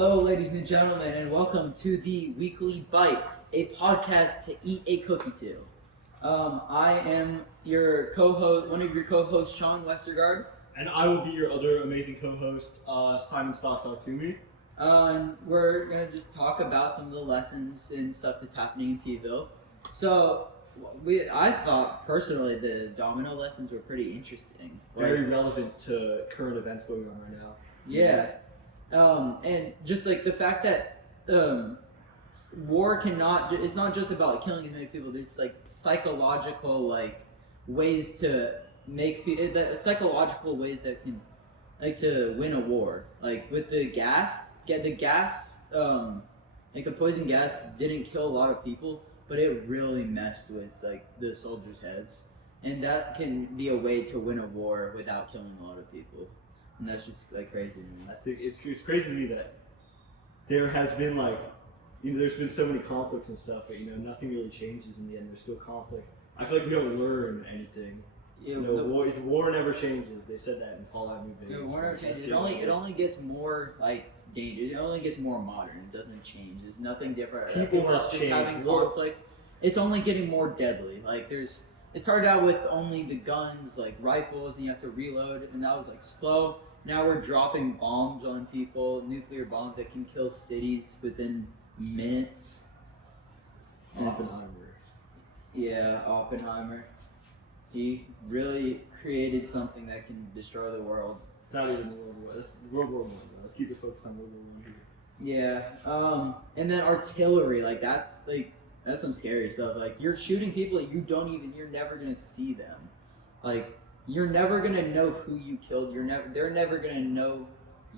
Hello, ladies and gentlemen, and welcome to the Weekly Bite, a podcast to eat a cookie to. I am your co-host, one of your co-hosts, Sean Westergaard. And I will be your other amazing co-host, Simon Spock Talk to Me. And we're going to just talk about some of the lessons and stuff that's happening in P-Ville. So, I thought, personally, the domino lessons were pretty interesting. Very relevant to current events going on right now. Yeah. And just like the fact that war it's not just about killing as many people. There's like psychological ways to make psychological ways that can to win a war. Like with the gas, like the poison gas didn't kill a lot of people, but it really messed with like the soldiers' heads, and that can be a way to win a war without killing a lot of people. And that's just like crazy to me. I think it's crazy to me that there has been there's been so many conflicts and stuff, but nothing really changes in the end. There's still conflict. I feel like we don't learn anything. Yeah, the war never changes. They said that in Fallout New Vegas. The war never changes. It only gets more dangerous. It only gets more modern. It doesn't change. There's nothing different. People must change. Having conflicts. It's only getting more deadly. It started out with only the guns, like rifles, and you have to reload, and that was slow. Now we're dropping bombs on people, nuclear bombs that can kill cities within minutes. Oppenheimer. Yeah, Oppenheimer. He really created something that can destroy the world. It's not even World War. It's World War I. Let's keep it focused on World War I here. Yeah. And then artillery, that's some scary stuff. You're shooting people that you're never gonna see them. You're never gonna know who you killed. They're never gonna know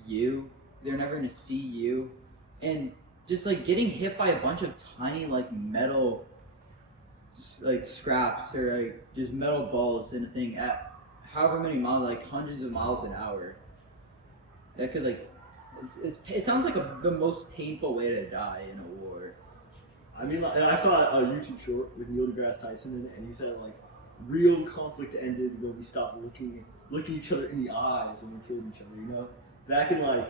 you. They're never gonna see you. And just getting hit by a bunch of tiny metal scraps or just metal balls in a thing at however many miles, hundreds of miles an hour. That could it sounds like the most painful way to die in a war. I mean, I saw a YouTube short with Neil deGrasse Tyson in it, and he said real conflict ended when we stopped looking each other in the eyes when we killed each other. Back in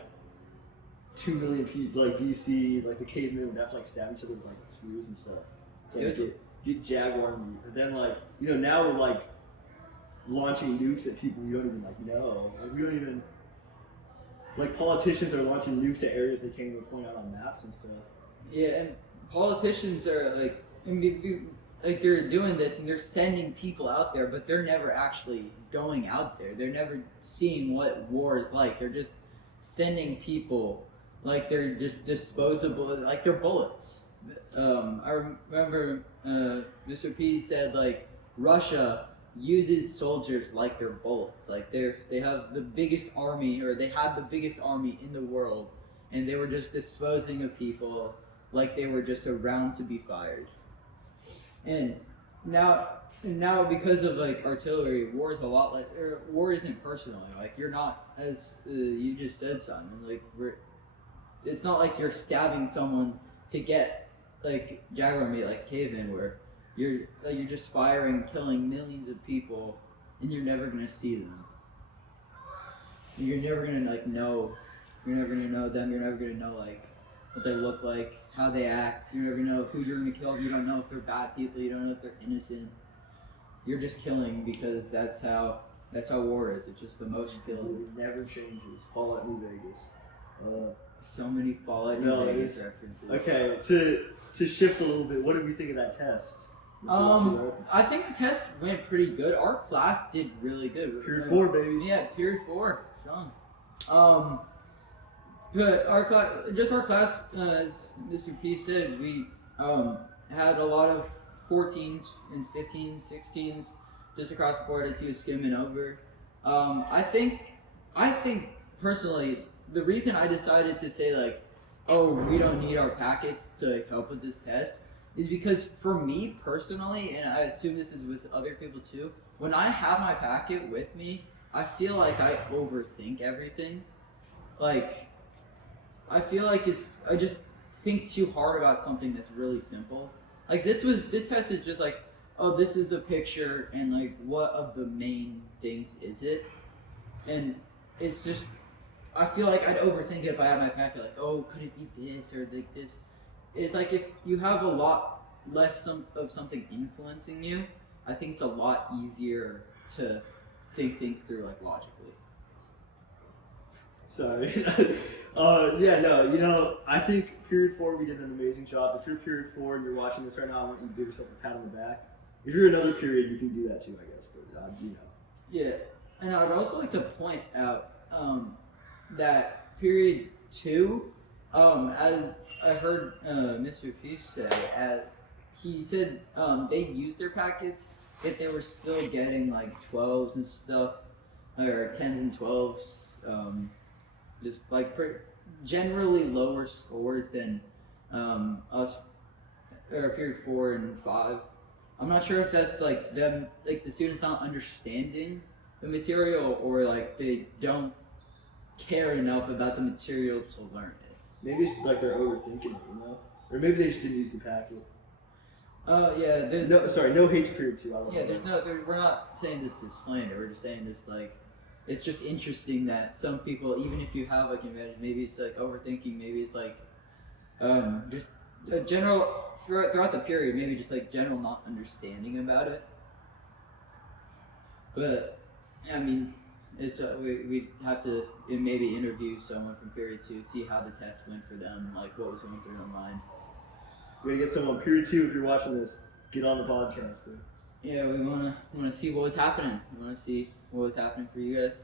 2 million people, BC, the cavemen would have to stab each other with spears and stuff to get jaguar meat. But then now we're launching nukes at people we don't even know. We don't even politicians are launching nukes at areas they can't even point out on maps and stuff. Yeah, and politicians are they're doing this and they're sending people out there, but they're never actually going out there. They're never seeing what war is like. They're just sending people they're just disposable, they're bullets. I remember Mr. P said Russia uses soldiers like they're bullets. They have the biggest army, or they had the biggest army in the world, and they were just disposing of people like they were just around to be fired. And now because of artillery, war is a lot war isn't personal. You're not, as you just said, Simon. It's not you're stabbing someone to get jaguar meat like cavemen, where you're just firing, killing millions of people, and you're never gonna see them. You're never gonna know. You're never gonna know them. You're never gonna know what they look like, how they act. You never know who you're gonna kill. You don't know if they're bad people. You don't know if they're innocent. You're just killing because that's how war is. It's just the most killing. It never changes. Fallout New Vegas. So many Fallout New Vegas references. Okay, to shift a little bit, what did we think of that test? I think the test went pretty good. Our class did really good. Period 4, baby. Yeah, period 4, Sean. But our class, as Mr. P said, we had a lot of 14s and 15s, 16s, just across the board as he was skimming over. I think personally, the reason I decided to say we don't need our packets to help with this test is because for me personally, and I assume this is with other people too, when I have my packet with me, I feel I overthink everything. I feel I just think too hard about something that's really simple. This test is just this is a picture and what of the main things is it? And it's just I feel like I'd overthink it if I had my packet. Like, oh, could it be this or like this? It's like if you have a lot less of something influencing you, I think it's a lot easier to think things through like logically. Sorry. Yeah, no, I think period 4 we did an amazing job. If you're period 4 and you're watching this right now, I want you to give yourself a pat on the back. If you're another period, you can do that too, I guess. But Yeah, and I'd also like to point out that period 2, as I heard Mr. P say, he said they used their packets, yet they were still getting like 12s and stuff, or 10s and 12s. Just like generally lower scores than us, or period 4 and 5. I'm not sure if that's like them, like the students not understanding the material, or like they don't care enough about the material to learn it. maybe it's like they're overthinking it, or maybe they just didn't use the packet. Yeah. No hate to period 2. We're not saying this to slander. We're just saying this like, it's just interesting that some people, even if you have like an advantage, maybe it's like overthinking, maybe it's like just a general throughout the period, maybe just like general not understanding about it. But I mean, it's we have to maybe interview someone from period 2, see how the test went for them, like what was going through their mind. We're gonna get someone period 2 if you're watching this. Get on the podcast, bro. Yeah, we wanna see what was happening. We wanna see what was happening for you guys.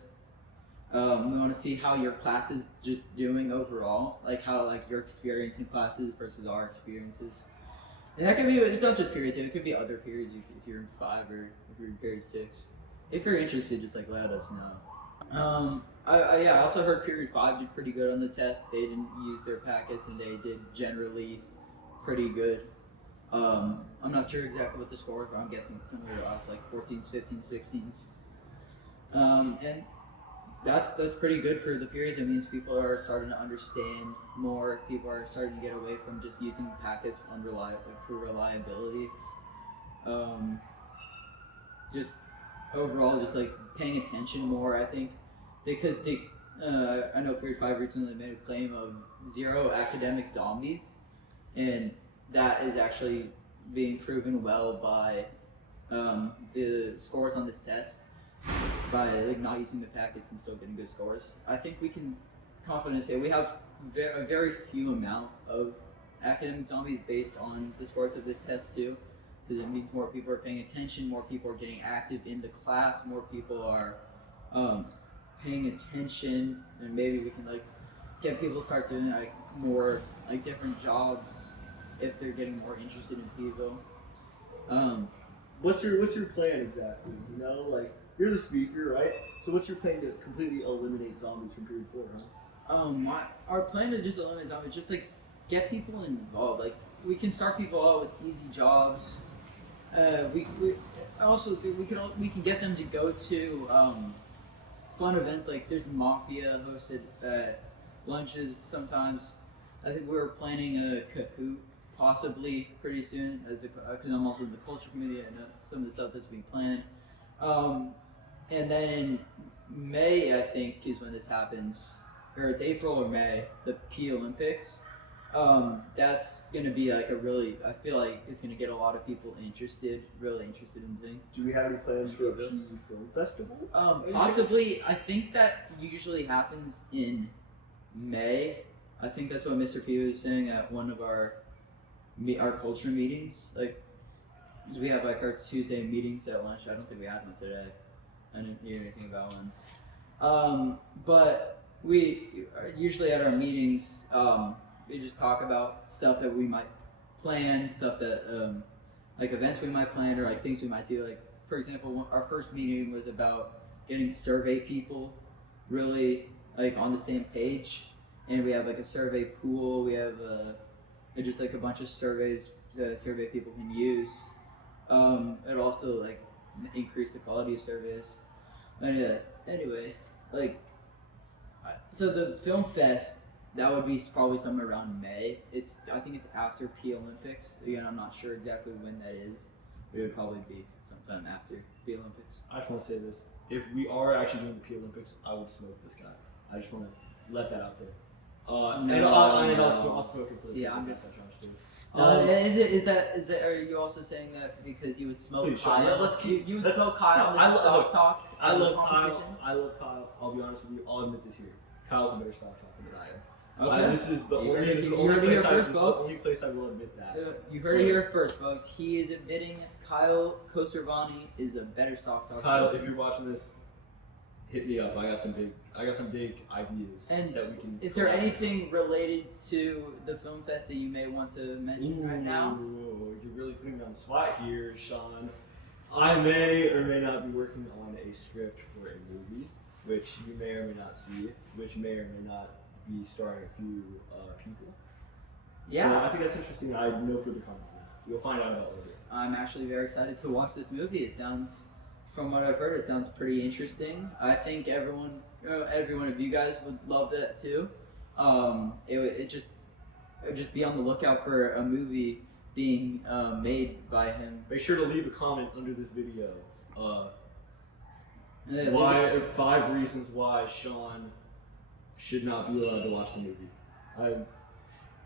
We want to see how your class is just doing overall, like how like your experience in classes versus our experiences. And that could be, it's not just period 2, it could be other periods if you're in 5 or if you're in period 6. If you're interested, just like let us know. I also heard period 5 did pretty good on the test. They didn't use their packets and they did generally pretty good. I'm not sure exactly what the score is, but I'm guessing it's similar to us, like 14s, 15s, 16s. And that's pretty good for the periods. It means people are starting to understand more. People are starting to get away from just using packets for reliability. Just overall, just like paying attention more. I think because I know period 5 recently made a claim of 0 academic zombies, and that is actually being proven well by the scores on this test, by like not using the packets and still getting good scores. I think we can confidently say we have a very few amount of academic zombies based on the scores of this test too, because it means more people are paying attention, more people are getting active in the class, more people are paying attention, and maybe we can like get people to start doing like more like different jobs if they're getting more interested in P-Ville. What's your plan exactly? Like you're the speaker, right? So what's your plan to completely eliminate zombies from period 4, huh? Our plan to just eliminate zombies, just like get people involved. Like we can start people out with easy jobs. We can get them to go to fun events, like there's Mafia hosted lunches sometimes. I think we're planning a Kahoot possibly pretty soon, because I'm also in the culture committee. I know some of the stuff that's being planned. And then in May, I think, is when this happens, or it's April or May, the P Olympics. That's gonna be like I feel like it's gonna get a lot of people really interested in things. Do we have any plans for a P film festival? Possibly. I think that usually happens in May. I think that's what Mr. P was saying at one of our culture meetings. Like, 'cause we have like our Tuesday meetings at lunch. I don't think we had one today. I didn't hear anything about one. But we usually at our meetings, we just talk about stuff that we might plan, stuff that like events we might plan, or like things we might do. Like for example, our first meeting was about getting survey people really like on the same page, and we have like a survey pool. We have just like a bunch of surveys survey people can use. It also like increase the quality of surveys. Anyway, like so the film fest, that would be probably somewhere around May. I think it's after P Olympics. Again, I'm not sure exactly when that is, but it would probably be sometime after P Olympics. I just want to say this: if we are actually doing the P Olympics, I would smoke this guy. I just want to let that out there. No, I'll smoke it for the See, I'm podcast just- I Josh did. is that? Are you also saying that because you would smoke Please, Sean, Kyle? let's keep- you would let's- smoke Kyle in no, the stock talk? I love competition? Kyle. I love Kyle. I'll be honest with you. I'll admit this here. Kyle's a better stock talker than I am. Okay. This is the You only, heard it- this is the you only heard it place here I- first, this is the folks. only place I will admit that. You heard it here first, folks. He is admitting Kyle Koservani is a better stock talker. Kyle, if you're watching this, hit me up. I got some big ideas And that we can. is there collaborate. anything related to the film fest that you may want to mention right now? Ooh, you're really putting me on the spot here, Sean. I may or may not be working on a script for a movie, which you may or may not see, which may or may not be starring a few people. Yeah. So I think that's interesting. I have no further comment on that. You'll find out about it later. I'm actually very excited to watch this movie. It sounds, from what I've heard, it sounds pretty interesting. I think every one of you guys would love that too. It would just be on the lookout for a movie being made by him. Make sure to leave a comment under this video. Uh, Why 5 reasons why Sean should not be allowed to watch the movie.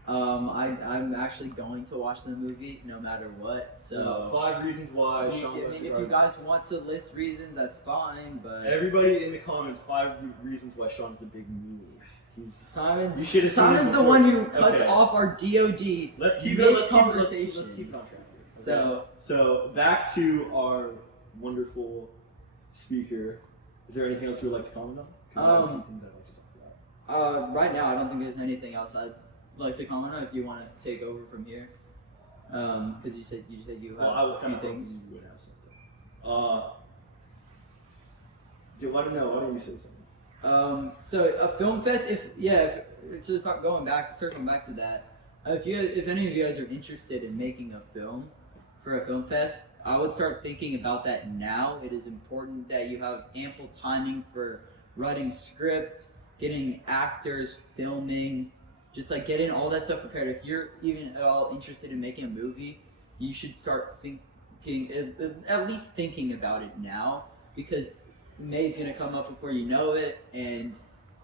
I'm actually going to watch the movie no matter what. So 5 reasons why Sean if must you guys want to list reasons, that's fine. But Everybody in the comments, 5 reasons why Sean's the big meanie. You Simon's should have seen it the before. one who cuts Okay. off our DOD. Let's keep mid it. Let's keep it on conversation. track here. Okay? So So back to our wonderful speaker. Is there anything else you would like to comment on? 'Cause I have a few things I'd like to talk about. right now, I don't think there's anything else I'd like to comment on. If you want to take over from here, because you said you have Well, I was a kind few of hoping things. you would have something. Why don't you say something? So a film fest, circling back to that, if any of you guys are interested in making a film for a film fest, I would start thinking about that now. It is important that you have ample timing for writing script, getting actors, filming, just like getting all that stuff prepared. If you're even at all interested in making a movie, you should start at least thinking about it now, because May's gonna come up before you know it, and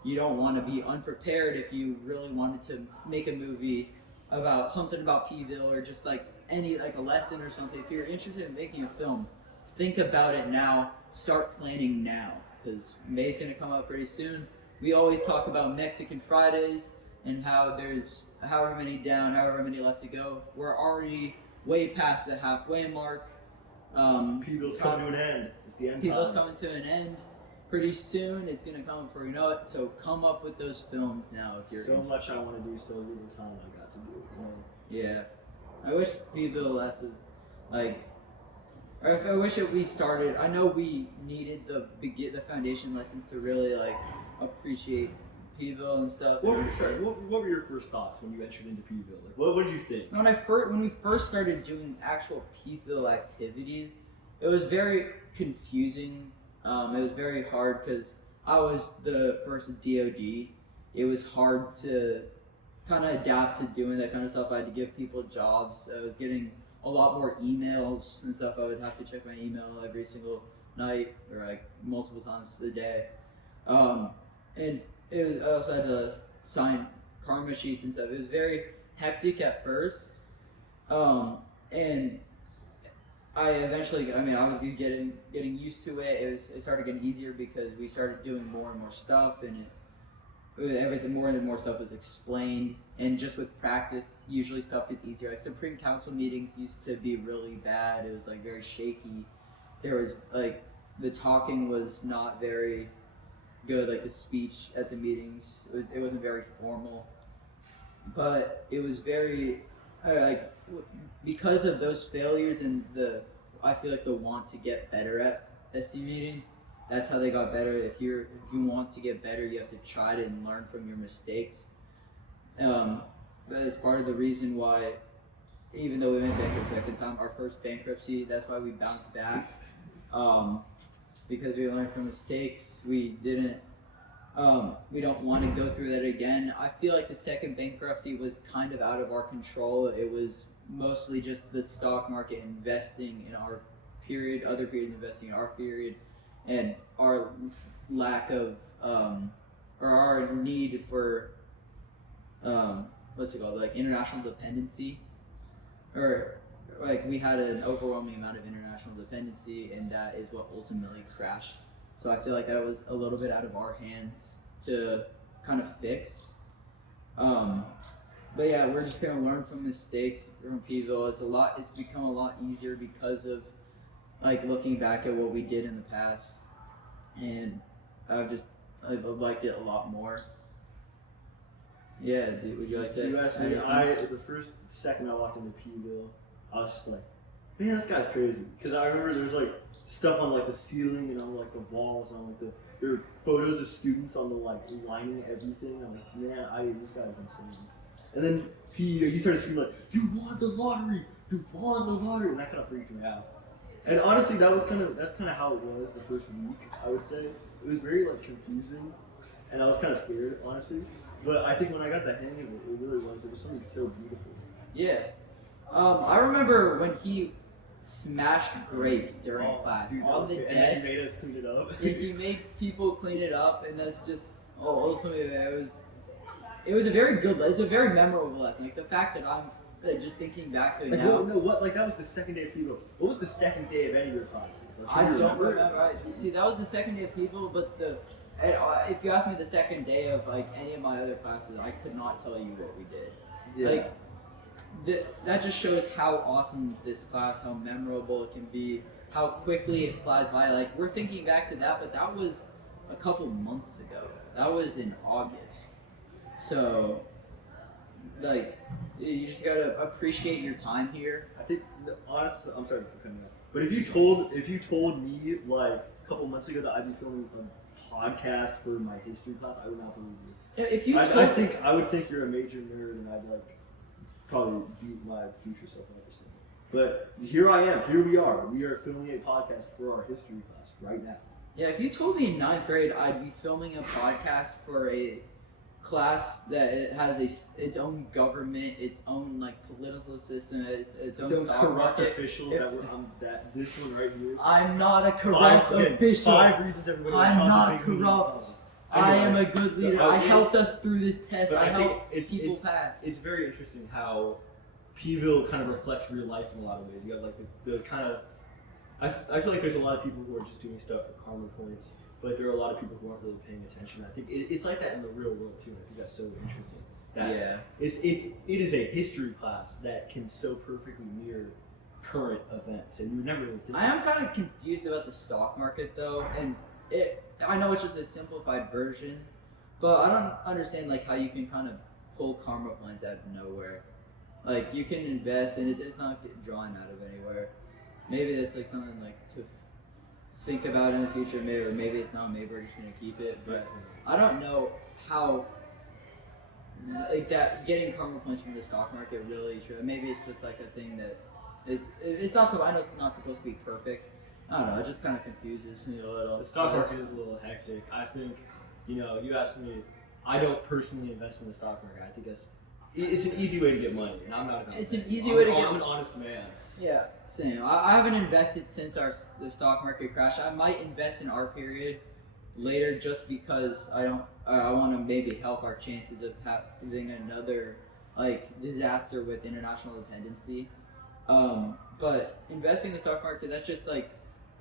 you don't want to be unprepared if you really wanted to make a movie about something about P-Ville or just like a lesson or something. If you're interested in making a film, think about it now. Start planning now, because May's gonna come up pretty soon. We always talk about Mexican Fridays and how there's however many down, however many left to go. We're already way past the halfway mark. P-Ville's coming to an end. It's the end P-Ville's times. coming to an end pretty soon. It's gonna come before you know it. So come up with those films now if you're So interested. much I want to do, so little time I got to do. Yeah, I wish P-Ville lasted or if I wish that we started. I know we needed the foundation lessons to really appreciate P-Ville and stuff. What were your first thoughts when you entered into P-Ville? Like, what did you think? When we first started doing actual P-Ville activities, it was very confusing. It was very hard because I was the first DOD. It was hard to kind of adapt to doing that kind of stuff. I had to give people jobs. I was getting a lot more emails and stuff. I would have to check my email every single night or multiple times a day. And I also had to sign karma sheets and stuff. It was very hectic at first. And I eventually, I was getting used to it. It started getting easier because we started doing more and more stuff, and everything more and more stuff was explained. And just with practice, usually stuff gets easier. Like Supreme Council meetings used to be really bad. It was very shaky. There was the talking was not very good. The speech at the meetings, it wasn't very formal. But it was very because of those failures and I feel the want to get better at SC meetings. That's how they got better. If you want to get better, you have to try to learn from your mistakes. That is part of the reason why, even though we went bankrupt second time, our first bankruptcy, that's why we bounced back. Because we learned from mistakes. We don't want to go through that again. I feel the second bankruptcy was kind of out of our control. It was mostly just the stock market investing in our period, other periods investing in our period, and our lack of or our need for what's it called, like international dependency, or like we had an overwhelming amount of international dependency, and that is what ultimately crashed. So I feel like that was a little bit out of our hands to kind of fix. But yeah, we're just gonna learn from mistakes from P-Ville. It's become a lot easier because of like looking back at what we did in the past, and I've liked it a lot more. Yeah, dude, would you like to? You asked me. The first second I walked into P-Ville, I was just like, man, this guy's crazy. Because I remember there was like stuff on like the ceiling and on like the walls, on like there were photos of students on the like lining everything. I'm like, man, this guy's insane. And then he started screaming like, "You won the lottery! You won the lottery!" And that kind of freaked me out. And honestly, that's kind of how it was the first week. I would say it was very like confusing, and I was kind of scared, honestly. But I think when I got the hang of it, it was something so beautiful. Yeah. I remember when he smashed grapes during class on the desk. And he made us clean it up. Yeah, he made people clean it up, and that's just ultimately it was a very good. It's a very memorable lesson. Like the fact that I'm just thinking back to it like, now. Like that was the second day of P-Ville. What was the second day of any of your classes? Like, I don't remember. See, that was the second day of P-Ville, but if you ask me the second day of like any of my other classes, I could not tell you what we did. Yeah. Like that just shows how awesome this class, how memorable it can be, how quickly it flies by. Like we're thinking back to that, but that was a couple months ago. That was in August. So, like, you just gotta appreciate your time here. I think, honestly, I'm sorry for cutting out. But if you told me like a couple months ago that I'd be filming a podcast for my history class, I would not believe you. I would think you're a major nerd, and I'd like probably beat my future self up or something. But here I am. Here we are. We are filming a podcast for our history class right now. Yeah, if you told me in 9th grade I'd be filming a podcast for a class that it has its own government, its own like political system, its own stock corrupt market. officials this one right here. I'm not a corrupt official. 5 reasons everybody I'm not corrupt. I am a good leader. So, I helped us through this test. I helped people pass. It's very interesting how P-Ville kind of reflects real life in a lot of ways. You got like the kind of I feel like there's a lot of people who are just doing stuff for karma points. But there are a lot of people who aren't really paying attention. I think it's like that in the real world too. I think that's so interesting. That it is a history class that can so perfectly mirror current events, and you would never really think. I am kind of confused about the stock market though, and I know it's just a simplified version, but I don't understand like how you can kind of pull karma points out of nowhere. Like you can invest and it does not get drawn out of anywhere. Maybe that's like something like to think about in the future, maybe it's not. Maybe we're just gonna keep it, but I don't know how like that getting karma points from the stock market really true. Maybe it's just like a thing that it's not so. I know it's not supposed to be perfect. I don't know. It just kind of confuses me a little. The stock market is a little hectic. I think, you asked me. I don't personally invest in the stock market. I think it's an easy way to get money, and I'm not. It's an easy way to get. I'm an honest man. Yeah, same. I haven't invested since the stock market crash. I might invest in our period later, just because I want to maybe help our chances of having another like disaster with international dependency. But investing in the stock market, that's just like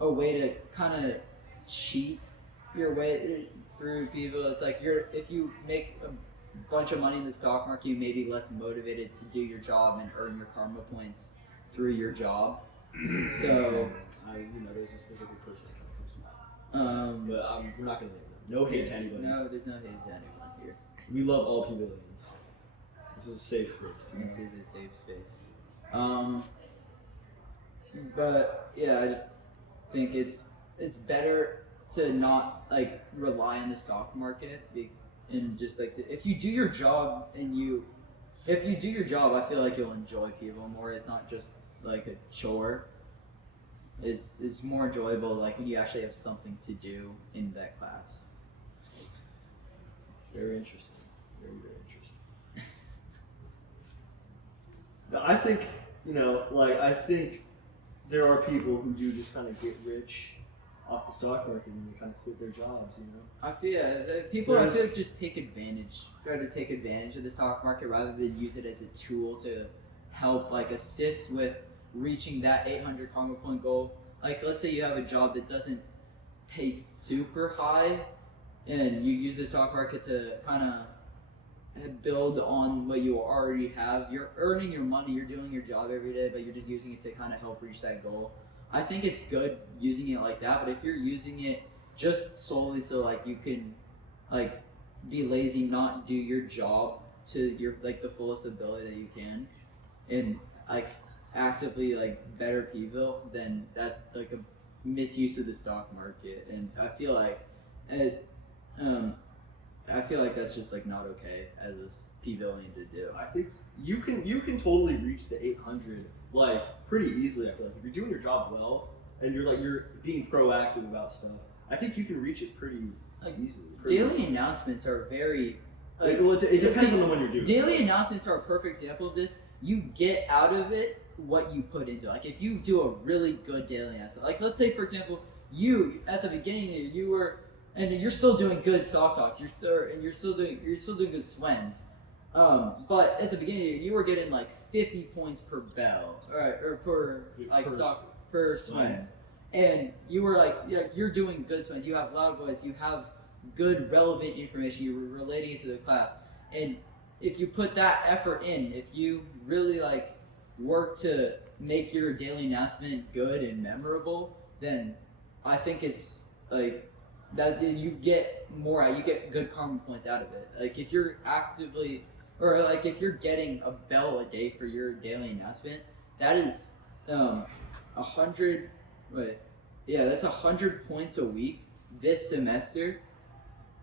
a way to kind of cheat your way through people. It's like if you make a bunch of money in the stock market, you may be less motivated to do your job and earn your karma points through your job. So there's a specific person that kind of comes from that. But we're not gonna name them. No hate to anybody. No, there's no hate to anyone here. We love all P-Villians. This is a safe space. This is a safe space. But yeah, I just think it's better to not like rely on the stock market and just like if you do your job I feel like you'll enjoy people more. It's not just like a chore. It's more enjoyable like when you actually have something to do in that class. Very interesting. Very, very interesting. I think I think there are people who do just kind of get rich off the stock market and they kind of quit their jobs, you know. I feel like just try to take advantage of the stock market rather than use it as a tool to help like assist with reaching that 800 karma point goal. Like let's say you have a job that doesn't pay super high, and you use the stock market to kind of build on what you already have. You're earning your money, you're doing your job every day, but you're just using it to kind of help reach that goal. I think it's good using it like that, but if you're using it just solely so like you can like be lazy, not do your job to your like the fullest ability that you can, and like actively like better P-Ville, then that's like a misuse of the stock market, and I feel like that's just like not okay as a P-Villian to do. I think you can totally reach the 800 like pretty easily. I feel like if you're doing your job well and you're being proactive about stuff, I think you can reach it pretty easily. Daily announcements are very. It depends on the one you're doing. Daily announcements are a perfect example of this. You get out of it what you put into it. Like if you do a really good daily announcement, like let's say for example, you at the beginning you were, and you're still doing good stock talks. You're still doing good swens. But at the beginning you were getting like 50 points per bell, or per like stock per swing, and you were like, yeah, you're doing good swing. You have loud voice. You have good relevant information. You're relating it to the class, and if you put that effort in, if you really like work to make your daily announcement good and memorable, then I think it's like that you get more. You get good karma points out of it. Like if you're actively, or like if you're getting a bell a day for your daily announcement, that is 100. Wait, yeah, that's 100 points a week this semester.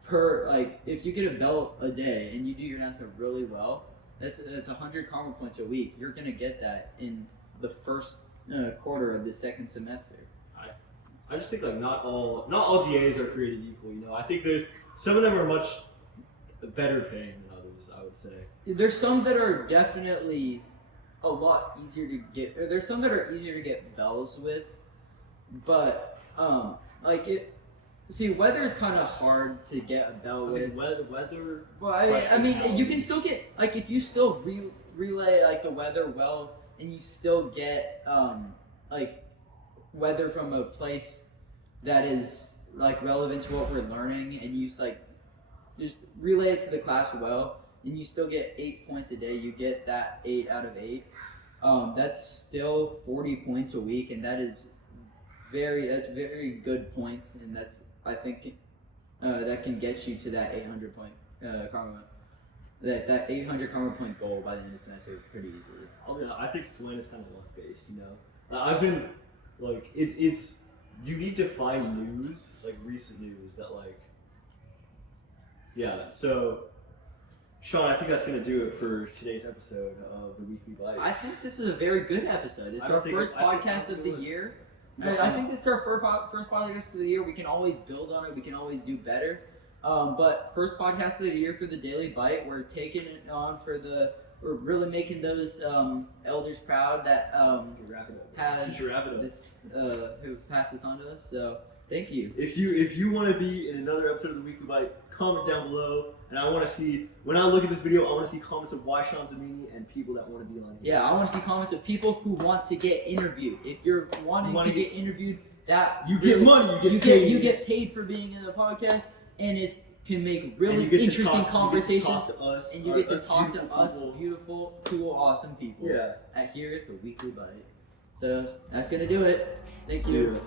Per like, if you get a bell a day and you do your announcement really well, that's 100 karma points a week. You're gonna get that in the first quarter of the second semester. I just think like not all DAs are created equal. You know, I think there's some of them are much better paying than others. I would say there's some that are definitely a lot easier to get. Or there's some that are easier to get bells with, but like it. See, weather is kind of hard to get a bell with. Weather. Well, I mean, you can still get like if you still relay like the weather well, and you still get like weather from a place that is like relevant to what we're learning, and you just relay it to the class well, and you still get 8 points a day. You get that 8 out of 8. That's still 40 points a week, and that's very good points, and that's. I think that can get you to that 800 point karma, that 800 karma point goal by the end of the semester pretty easily. I think Swin is kind of luck based. You know, I've been like it's you need to find news like recent news that like yeah. So Sean, I think that's gonna do it for today's episode of the Weekly Bite. I think this is a very good episode. It's our first podcast of the year. I think this is our first podcast of the year. We can always build on it. We can always do better. But first podcast of the year for the Daily Bite. We're taking it on we're really making those elders proud that who passed this on to us. So thank you. If you want to be in another episode of the Weekly Bite, comment down below. And I want to see, when I look at this video, I want to see comments of why Sean Zamini and people that want to be on here. Yeah, I want to see comments of people who want to get interviewed. If you're wanting to get interviewed, that you get money, you get paid for being in the podcast, and it can make really interesting conversations. And you get to talk to us, beautiful, cool, awesome people. Yeah. Here at the Weekly Bite. So that's gonna do it. Thank you.